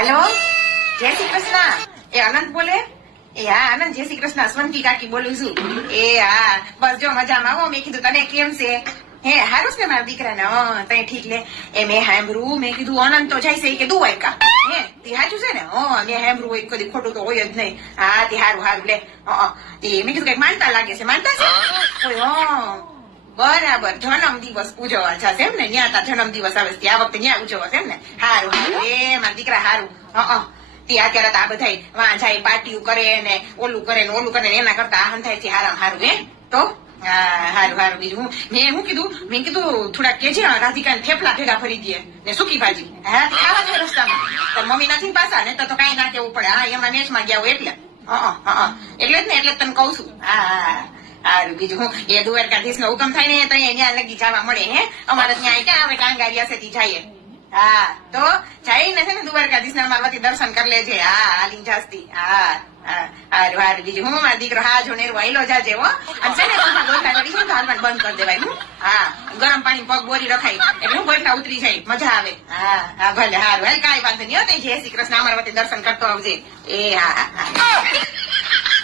હાલો, જય શ્રી કૃષ્ણ. એ આનંદ બોલે? એ હા આનંદ, જય શ્રી કૃષ્ણ. સ્વંતી કાકી બોલું છું. એ હા બસ જો મજામાં. આવો મેં કીધું તને કેમ છે? હે હારું છે ને મારા દીકરાને? તઈ ઠીક લે. એ મેં સાંભળ્યું, મેં કીધું આનંદ તો જાય છે કે દુવાય કા હે તે સાચું છે ને? મેં સાંભળ્યું હોય કદી ખોટું તો હોય જ નહીં. હા તે સારું સારું લે. તે મેં કીધું કઈક માનતા લાગે છે. માનતા છે? બરાબર, જન્મ દિવસ ઉજવવા જશે એમ ને? ન્યા તા જન્મ દિવસ આવે છે, આ વખતે ન્યા ઉજવવા છે એમ ને? હારું હારું. એ મારા દીકરા હારું. તે અત્યારે આ બધા વાં જાય પાર્ટીઓ કરે ને ઓલું કરે ને ઓલું કરે ને એના કરતા આ હંધાય થી હારામ હારું. હે તો હારું હારું. બીજું મેં શું કીધું? મેં કીધું થોડાક કેજે રાધિકાને થેપલા ભેગા ફરી દે ને સૂકી ભાજી. હા ખાવા છે રસ્તામાં. તાર મમ્મી નથી પાછા ને તો કઈ ના કેવું પડે. હા એમાં મેચમાં ગયા હોય એટલે એટલે જ ને, એટલે જ તને કઉ છું. હા હારું. બીજું હું એ દ્વારકાધીશ નો હુકમ થાય ને તો ત્યાં લગી જવા મળે. હે અમારે ત્યાં ક્યાં આવે ટાંગારિયા છે તી જાય. હા તો જઈને છે ને દ્વારકાધીશ ના અમારા વતી દર્શન કરી લેજે. હા હાલી જાસ્તી. હા હારું હારું. બીજું હું મારો દીકરો હા જો નેરો વાયલો જાજે હો. અને છે ને તમારા ગોઠા કરી છે ને હાલવાનું બંધ કરી દેવાય. હું હા ગરમ પાણી પગ બોરી રખાય એટલે હું ગોઠા ઉતરી જાય, મજા આવે. હા ભલે હારું. હાલ કાંઈ વાંધો નહીં. જય શ્રી કૃષ્ણ. અમારા વતી દર્શન કરતો આવજે. એ હા.